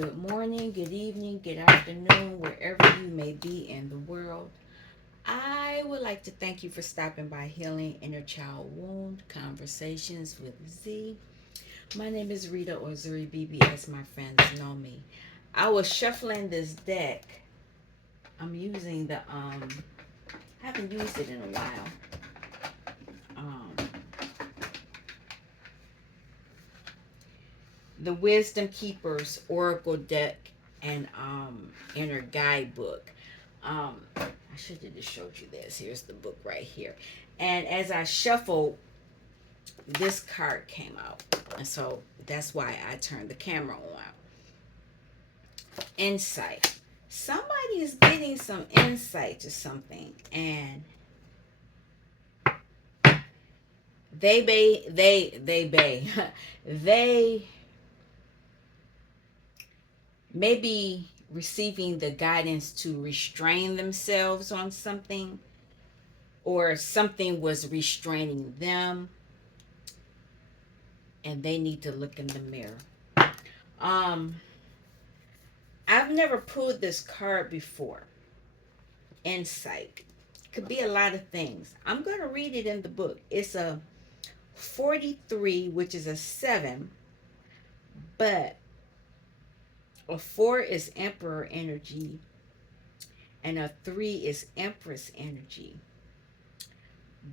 Good morning, good evening, good afternoon, wherever you may be in the world. I would like to thank you for stopping by Healing Inner Child Wound Conversations with Z. My name is Rita, or Zuri BB as my friends know me. I was shuffling this deck. I'm using I haven't used it in a while. Um, the Wisdom Keepers Oracle deck and Inner Guidebook. I should have just showed you this. Here's the book right here. And as I shuffled, this card came out. And so that's why I turned the camera on. Insight. Somebody is getting some insight to something. And they may be receiving the guidance to restrain themselves on something, or something was restraining them, and they need to look in the mirror. Um, I've never pulled this card before. Insight. Could be a lot of things. I'm going to read it in the book. It's a 43, which is a 7, but a 4 is Emperor energy, and a 3 is Empress energy.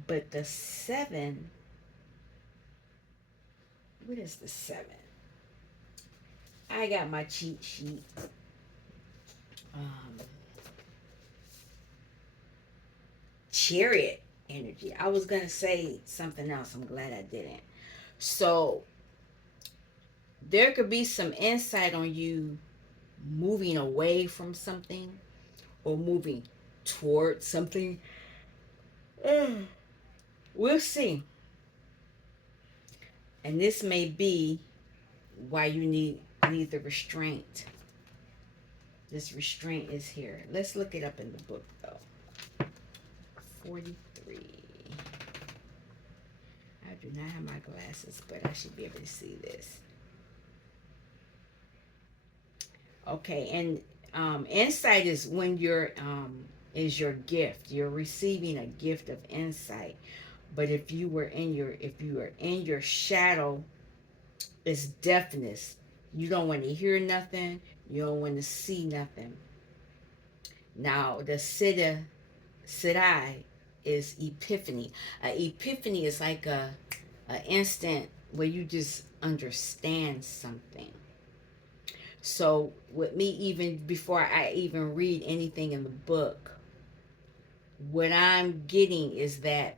But the 7, what is the 7? I got my cheat sheet. Um, Chariot energy. I was going to say something else. I'm glad I didn't. So there could be some insight on you moving away from something or moving toward something. We'll see. And this may be why you need the restraint. This restraint is here. Let's look it up in the book though. 43. I do not have my glasses, but I should be able to see this. Okay, and insight is when you're is your gift. You're receiving a gift of insight. But if you are in your shadow, it's deafness. You don't want to hear nothing. You don't want to see nothing. Now the siddhi is epiphany. Epiphany is like a instant where you just understand something. So with me, even before I even read anything in the book, what I'm getting is that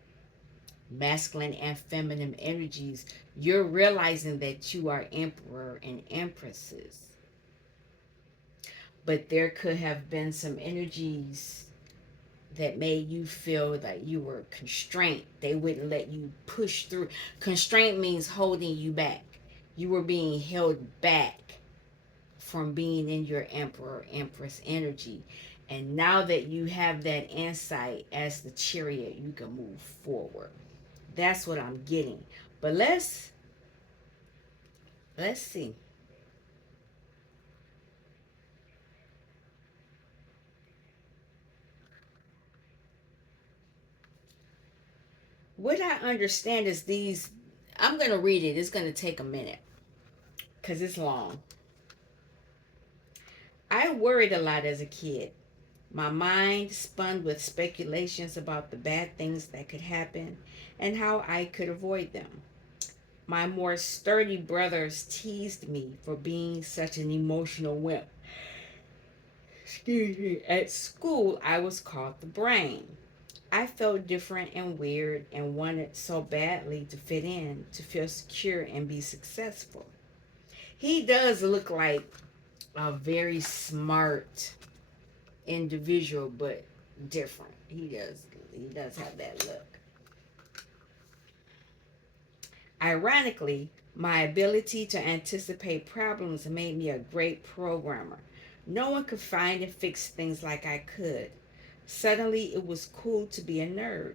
masculine and feminine energies, you're realizing that you are emperor and empresses. But there could have been some energies that made you feel that you were constrained. They wouldn't let you push through. Constraint means holding you back. You were being held back from being in your emperor empress energy. And now that you have that insight as the chariot, you can move forward. That's what I'm getting. But let's see. What I understand is these, I'm going to read it. It's going to take a minute because it's long. I worried a lot as a kid. My mind spun with speculations about the bad things that could happen and how I could avoid them. My more sturdy brothers teased me for being such an emotional wimp. Excuse me. At school, I was called the brain. I felt different and weird and wanted so badly to fit in, to feel secure and be successful. He does look like a very smart individual, but different. He does have that look. Ironically, my ability to anticipate problems made me a great programmer. No one could find and fix things like I could. Suddenly, it was cool to be a nerd.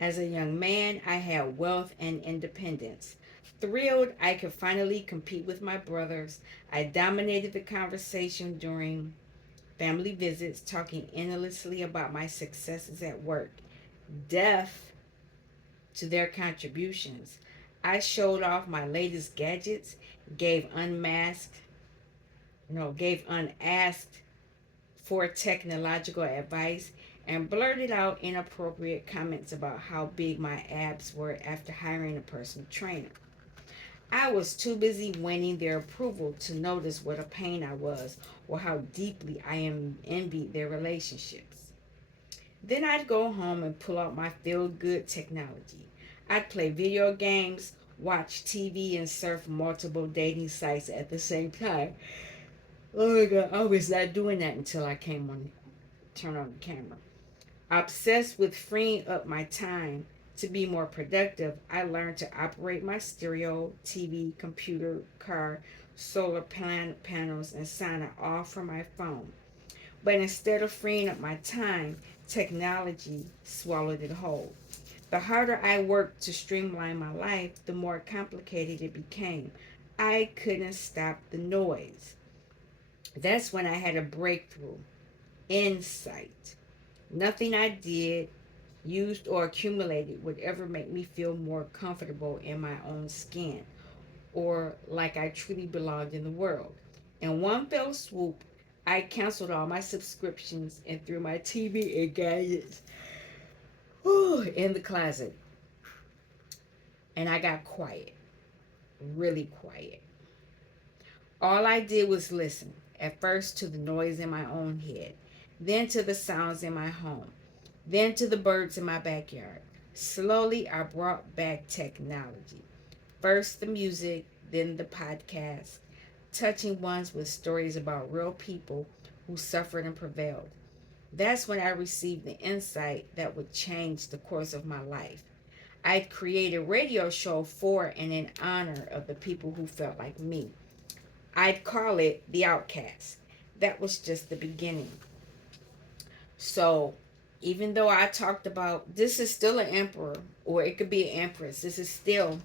As a young man, I had wealth and independence. Thrilled I could finally compete with my brothers, I dominated the conversation during family visits, talking endlessly about my successes at work, deaf to their contributions. I showed off my latest gadgets, gave unmasked, gave unasked for technological advice, and blurted out inappropriate comments about how big my abs were after hiring a personal trainer. I was too busy winning their approval to notice what a pain I was or how deeply I envied their relationships. Then I'd go home and pull out my feel good technology. I'd play video games, watch TV, and surf multiple dating sites at the same time. Oh my god, I was not doing that until I came on, turn on the camera. Obsessed with freeing up my time to be more productive, I learned to operate my stereo, TV, computer, car, solar panels, and sauna all from my phone. But instead of freeing up my time, technology swallowed it whole. The harder I worked to streamline my life, the more complicated it became. I couldn't stop the noise. That's when I had a breakthrough, insight. Nothing I did, used, or accumulated would ever make me feel more comfortable in my own skin or like I truly belonged in the world. In one fell swoop, I canceled all my subscriptions and threw my TV and gadgets in the closet. And I got quiet, really quiet. All I did was listen, at first to the noise in my own head, then to the sounds in my home, then to the birds in my backyard. Slowly, I brought back technology. First the music, then the podcast, touching ones with stories about real people who suffered and prevailed. That's when I received the insight that would change the course of my life. I'd create a radio show for and in honor of the people who felt like me. I'd call it The Outcast. That was just the beginning. So, even though I talked about this is still an emperor or it could be an empress, this is still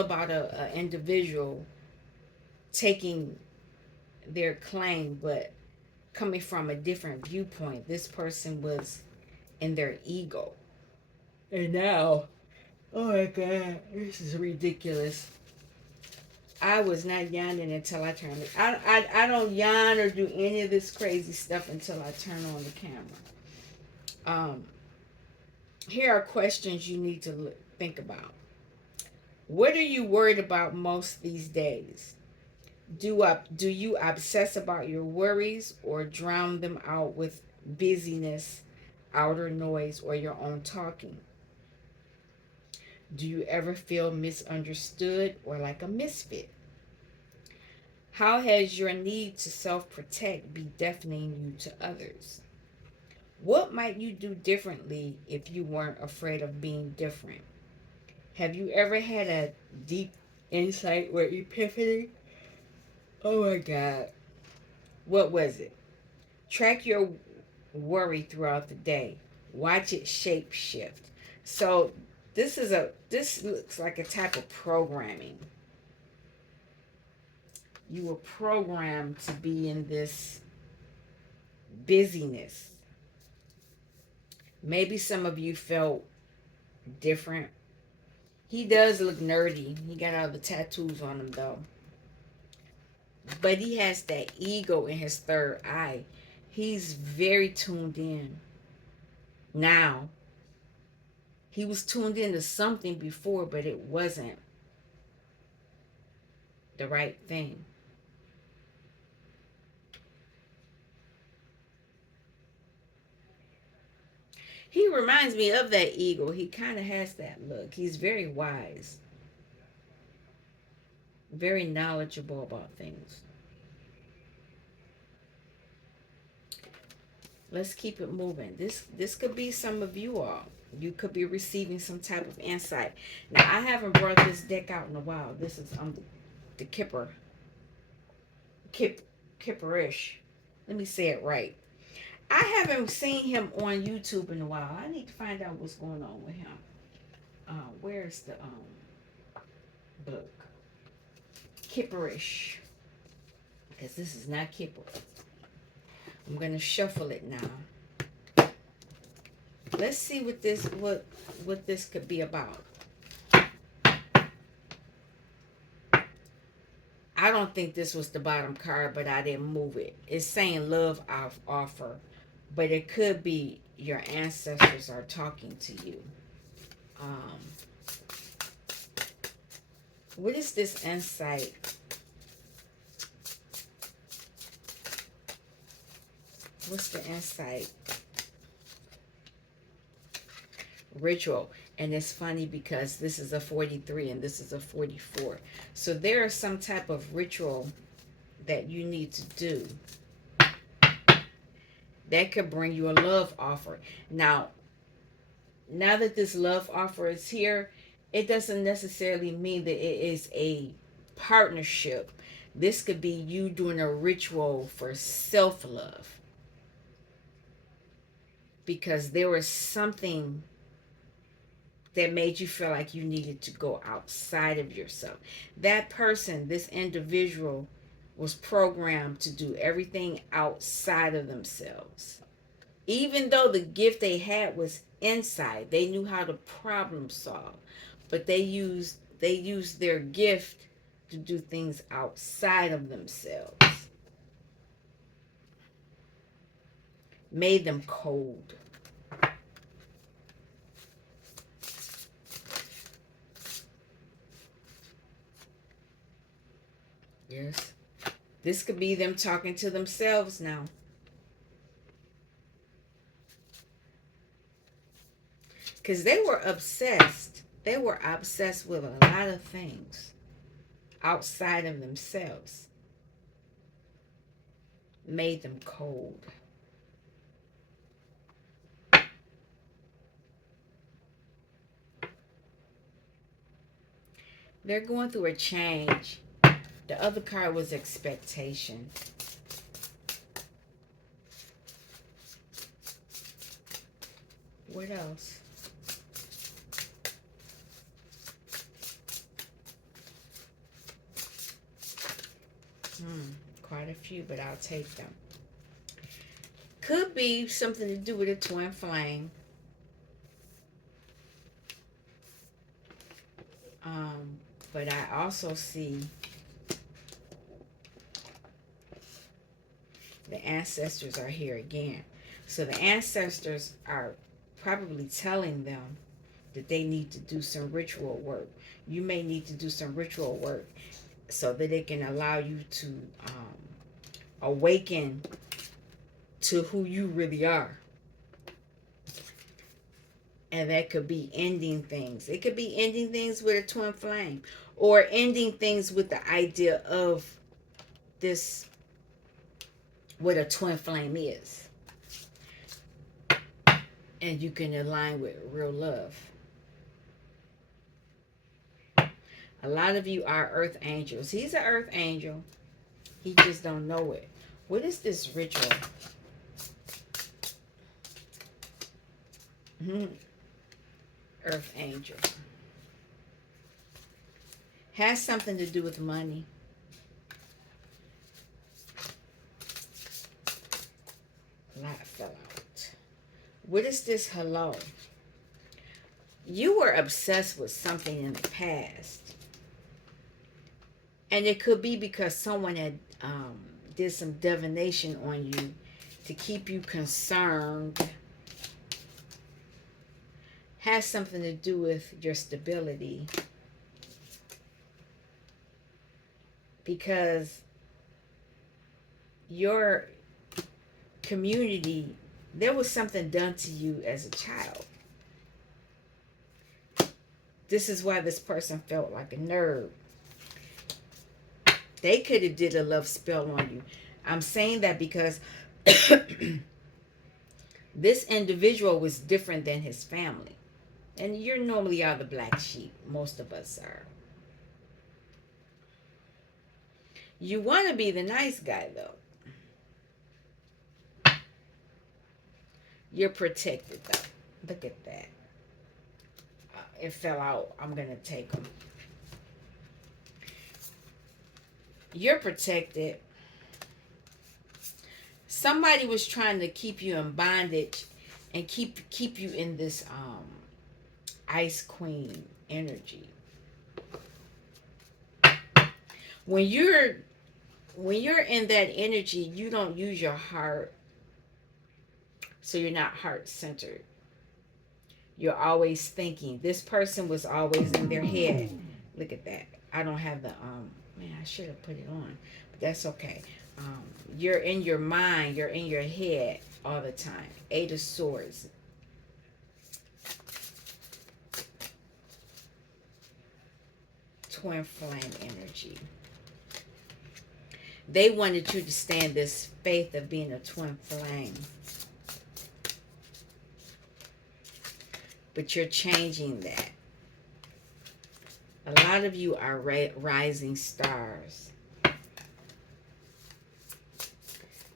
about a individual taking their claim, but coming from a different viewpoint. This person was in their ego, and now, oh my god, this is ridiculous. I was not yawning until I turned it. I don't yawn or do any of this crazy stuff until I turn on the camera. Um, Here are questions you need to think about. What are you worried about most these days? Do you obsess about your worries or drown them out with busyness, outer noise, or your own talking? Do you ever feel misunderstood or like a misfit? How has your need to self protect be deafening you to others? What might you do differently if you weren't afraid of being different? Have you ever had a deep insight or epiphany? Oh my God. What was it? Track your worry throughout the day. Watch it shape shift. So this looks like a type of programming. You were programmed to be in this busyness. Maybe some of you felt different. He does look nerdy. He got all the tattoos on him though. But he has that ego in his third eye. He's very tuned in now. He was tuned into something before, but it wasn't the right thing. He reminds me of that eagle. He kind of has that look. He's very wise, very knowledgeable about things. Let's keep it moving. This could be some of you all. You could be receiving some type of insight. Now I haven't brought this deck out in a while. This is the Kipperish. Let me say it right. I haven't seen him on YouTube in a while. I need to find out what's going on with him. Where's the book. Kipperish. Because this is not kipper. I'm going to shuffle it now. Let's see what this could be about. I don't think this was the bottom card, but I didn't move it. It's saying love offer, but it could be your ancestors are talking to you. Um, what is this insight? What's the insight? Ritual. And it's funny because this is a 43 and this is a 44. So there is some type of ritual that you need to do that could bring you a love offer. Now that this love offer is here, it doesn't necessarily mean that it is a partnership. This could be you doing a ritual for self-love, because there was something that made you feel like you needed to go outside of yourself. That person, this individual, was programmed to do everything outside of themselves. Even though the gift they had was inside, they knew how to problem solve, but they used their gift to do things outside of themselves. Made them cold. Yes. This could be them talking to themselves now. Because they were obsessed. They were obsessed with a lot of things outside of themselves. Made them cold. They're going through a change. The other card was expectation. What else? Quite a few, but I'll take them. Could be something to do with a twin flame. But I also see the ancestors are here again. So the ancestors are probably telling them that they need to do some ritual work. You may need to do some ritual work so that it can allow you to awaken to who you really are. And that could be ending things. It could be ending things with a twin flame, or ending things with the idea of this, what a twin flame is. And you can align with real love. A lot of you are earth angels. He's an earth angel. He just don't know it. What is this ritual? Earth angel. Has something to do with money. A lot fell out. What is this hello? You were obsessed with something in the past. And it could be because someone had did some divination on you to keep you concerned. Has something to do with your stability. Because your community, there was something done to you as a child. This is why this person felt like a nerd. They could have did a love spell on you. I'm saying that because this individual was different than his family. And you're normally are the black sheep. Most of us are. You want to be the nice guy, though. You're protected, though. Look at that. It fell out. I'm going to take them. You're protected. Somebody was trying to keep you in bondage and keep you in this ice queen energy. When you're in that energy, you don't use your heart, so you're not heart centered. You're always thinking. This person was always in their head. Look at that. I don't have the man, I should have put it on, but that's okay. Um, you're in your mind, you're in your head all the time. Eight of Swords. Twin flame energy. They wanted you to stand this faith of being a twin flame. But you're changing that. A lot of you are rising stars.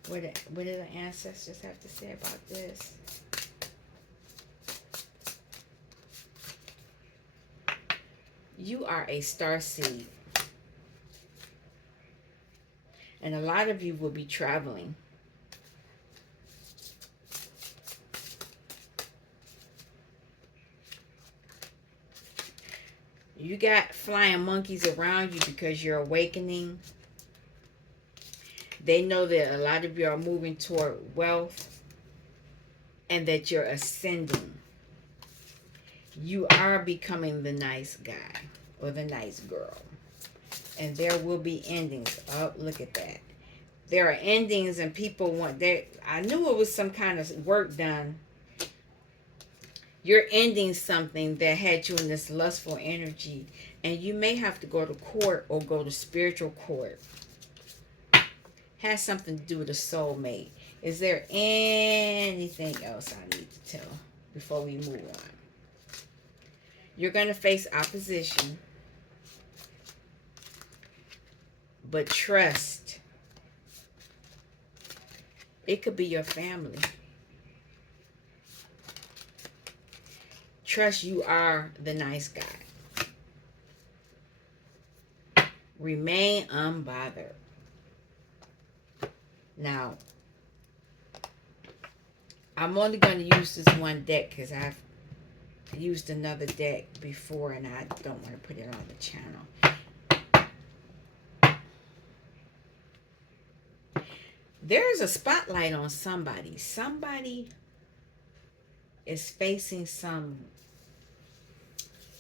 What did the ancestors have to say about this? You are a star seed. And a lot of you will be traveling. You got flying monkeys around you because you're awakening. They know that a lot of you are moving toward wealth and that you're ascending. You are becoming the nice guy or the nice girl. And there will be endings. Oh, look at that. There are endings and people want that. I knew it was some kind of work done. You're ending something that had you in this lustful energy. And you may have to go to court or go to spiritual court. Has something to do with a soulmate. Is there anything else I need to tell before we move on? You're going to face opposition. But trust. It could be your family. Trust you are the nice guy. Remain unbothered. Now, I'm only going to use this one deck because I've used another deck before and I don't want to put it on the channel. There's a spotlight on somebody. Somebody is facing some,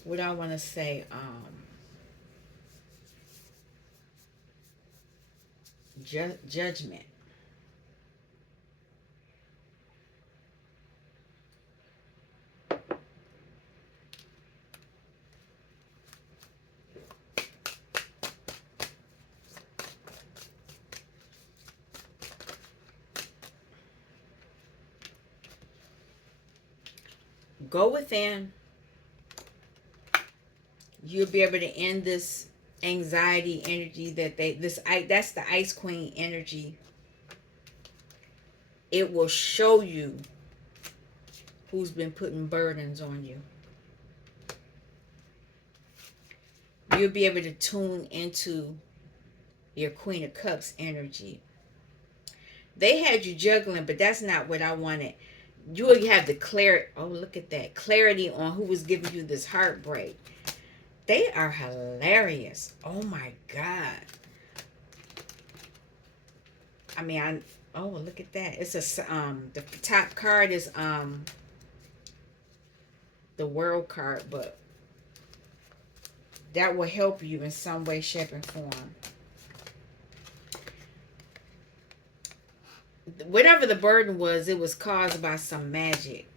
what I want to say, judgment. Go within. You'll be able to end this anxiety energy that that's the Ice Queen energy. It will show you who's been putting burdens on you. You'll be able to tune into your Queen of Cups energy. They had you juggling, but that's not what I wanted. You will have the clarity. Oh, look at that. Clarity on who was giving you this heartbreak. They are hilarious. Oh my God. I mean, oh, look at that. It's the top card is the World card, but that will help you in some way, shape, and form. Whatever the burden was, it was caused by some magic.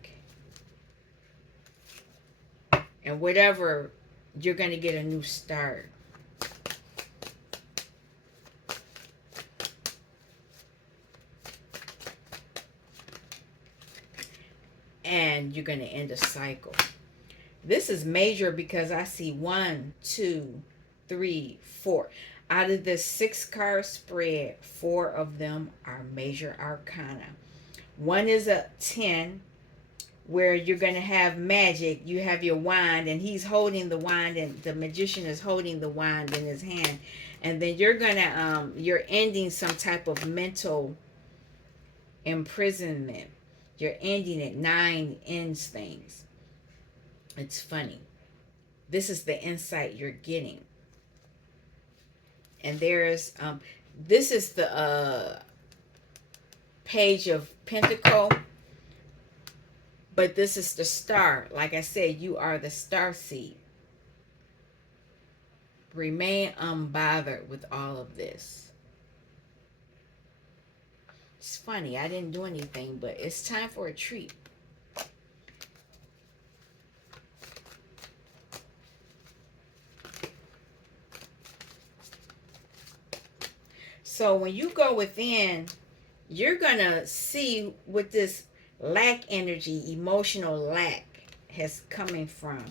And whatever, you're going to get a new start. And you're going to end a cycle. This is major because I see 1, 2, 3, 4. Out of the 6-card spread, 4 of them are major arcana. One is a 10, where you're going to have magic. You have your wand, and he's holding the wand, and the magician is holding the wand in his hand. And then you're ending some type of mental imprisonment. You're ending it. 9 ends things. It's funny. This is the insight you're getting. And there's this is the page of pentacle, but this is the star. Like I said, you are the star seed. Remain unbothered with all of this. It's funny, I didn't do anything, but it's time for a treat. So when you go within, you're going to see what this lack energy, emotional lack, has coming from.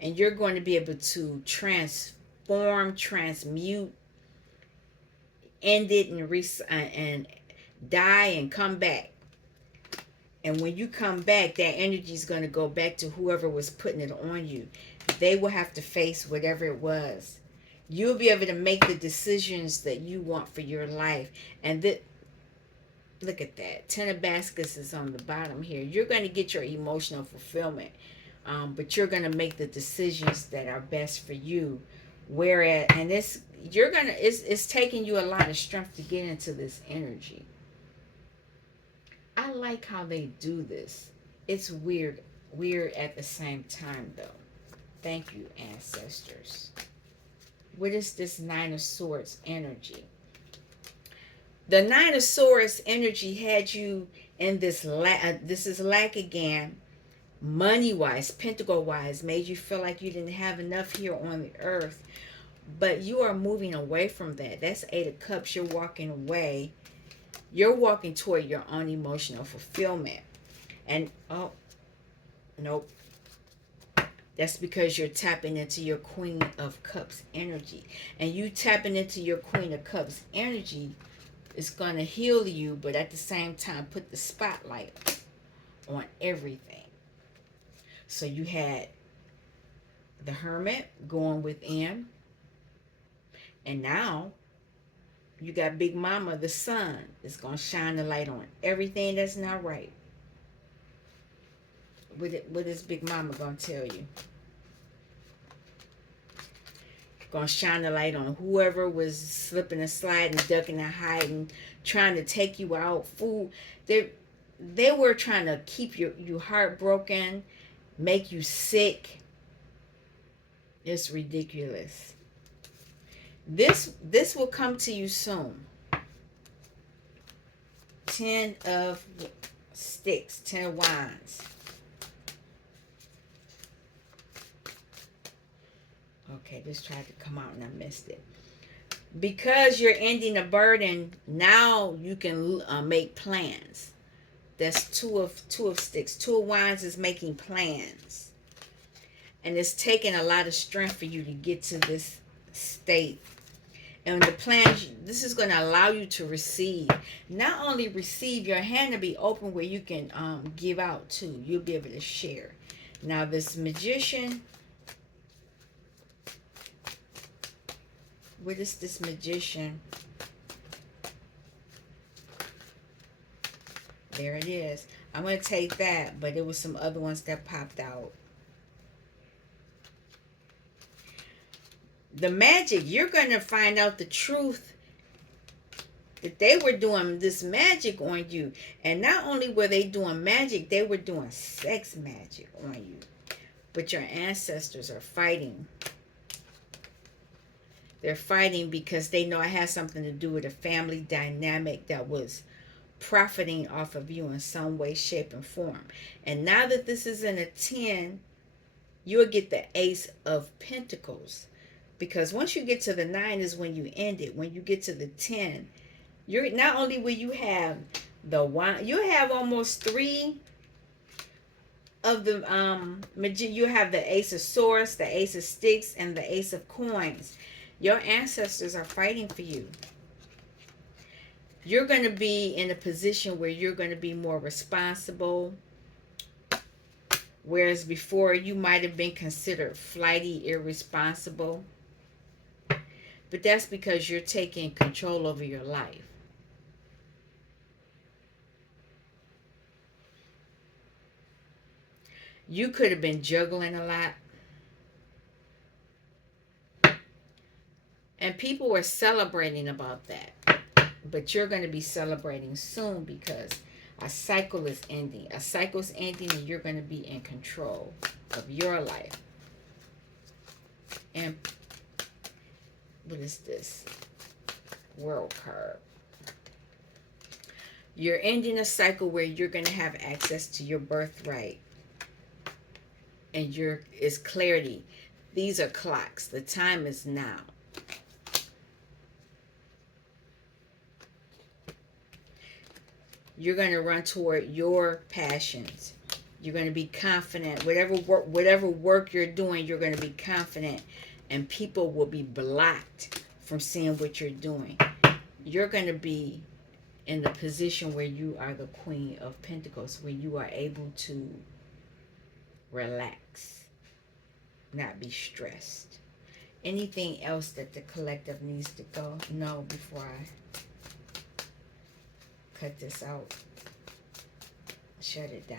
And you're going to be able to transform, transmute, end it, and die and come back. And when you come back, that energy is going to go back to whoever was putting it on you. They will have to face whatever it was. You'll be able to make the decisions that you want for your life. And look at that. 10 of baskets is on the bottom here. You're going to get your emotional fulfillment. But you're going to make the decisions that are best for you. Whereas, and it's taking you a lot of strength to get into this energy. I like how they do this. It's weird at the same time, though. Thank you, ancestors. What is this 9 of Swords energy? The 9 of Swords energy had you in this lack. This is lack again, money-wise, pentacle-wise, made you feel like you didn't have enough here on the earth. But you are moving away from that. That's 8 of Cups. You're walking away. You're walking toward your own emotional fulfillment. And, oh, nope. That's because you're tapping into your Queen of Cups energy. And you tapping into your Queen of Cups energy is going to heal you, but at the same time put the spotlight on everything. So you had the Hermit going within. And now you got Big Mama, the sun, is going to shine the light on everything that's not right. What is Big Mama going to tell you? Going to shine the light on whoever was slipping and sliding, ducking and hiding, trying to take you out. Fool. They were trying to keep you heartbroken, make you sick. It's ridiculous. This will come to you soon. 10 of Sticks, 10 of Wands. Okay, this tried to come out and I missed it. Because you're ending a burden, now you can make plans. That's two of Sticks. 2 of Wands is making plans. And it's taking a lot of strength for you to get to this state. And the plans, this is going to allow you to receive. Not only receive, your hand to be open where you can give out too. You'll be able to share. Now this Magician, what is this Magician? There it is. I'm going to take that, but there was some other ones that popped out. The Magic, you're going to find out the truth that they were doing this magic on you. And not only were they doing magic, they were doing sex magic on you. But your ancestors are fighting. They're fighting because they know it has something to do with a family dynamic that was profiting off of you in some way, shape, and form. And now that this is in a 10, you'll get the Ace of Pentacles. Because once you get to the 9 is when you end it. When you get to the 10, you're not only will you have the one, you have almost 3 of the you have the Ace of Swords, the Ace of Sticks, and the Ace of Coins. Your ancestors are fighting for you. You're going to be in a position where you're going to be more responsible. Whereas before you might have been considered flighty, irresponsible. But that's because you're taking control over your life. You could have been juggling a lot, and people were celebrating about that. But you're going to be celebrating soon because a cycle is ending. A cycle is ending, and you're going to be in control of your life. And what is this? World card. You're ending a cycle where you're going to have access to your birthright, and it's clarity. These are clocks. The time is now. You're going to run toward your passions. You're going to be confident. Whatever work you're doing, you're going to be confident, and people will be blocked from seeing what you're doing. You're going to be in the position where you are the Queen of Pentacles, where you are able to relax, not be stressed. Anything else that the collective needs to go know before I cut this out? Shut it down.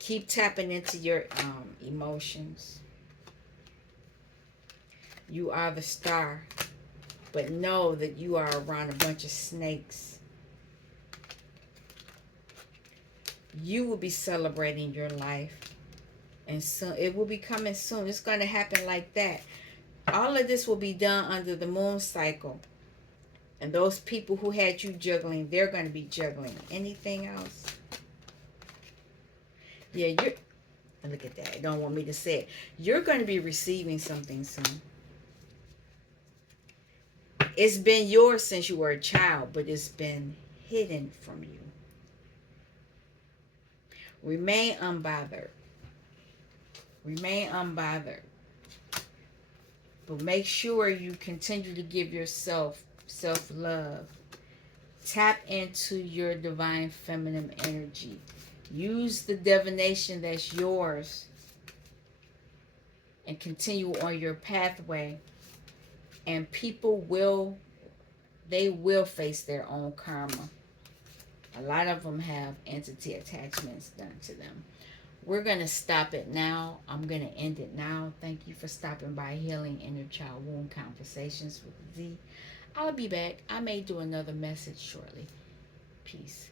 Keep tapping into your emotions. You are the star, but know that you are around a bunch of snakes. You will be celebrating your life, and soon it will be coming soon. It's going to happen like that. All of this will be done under the moon cycle. And those people who had you juggling, they're going to be juggling. Anything else? Yeah, look at that. I don't want me to say it. You're going to be receiving something soon. It's been yours since you were a child, but it's been hidden from you. Remain unbothered. Remain unbothered. But make sure you continue to give yourself self-love. Tap into your divine feminine energy. Use the divination that's yours and continue on your pathway. And people will face their own karma. A lot of them have entity attachments done to them. We're going to stop it now. I'm going to end it now. Thank you for stopping by Healing Inner Child Wound Conversations with Z. I'll be back. I may do another message shortly. Peace.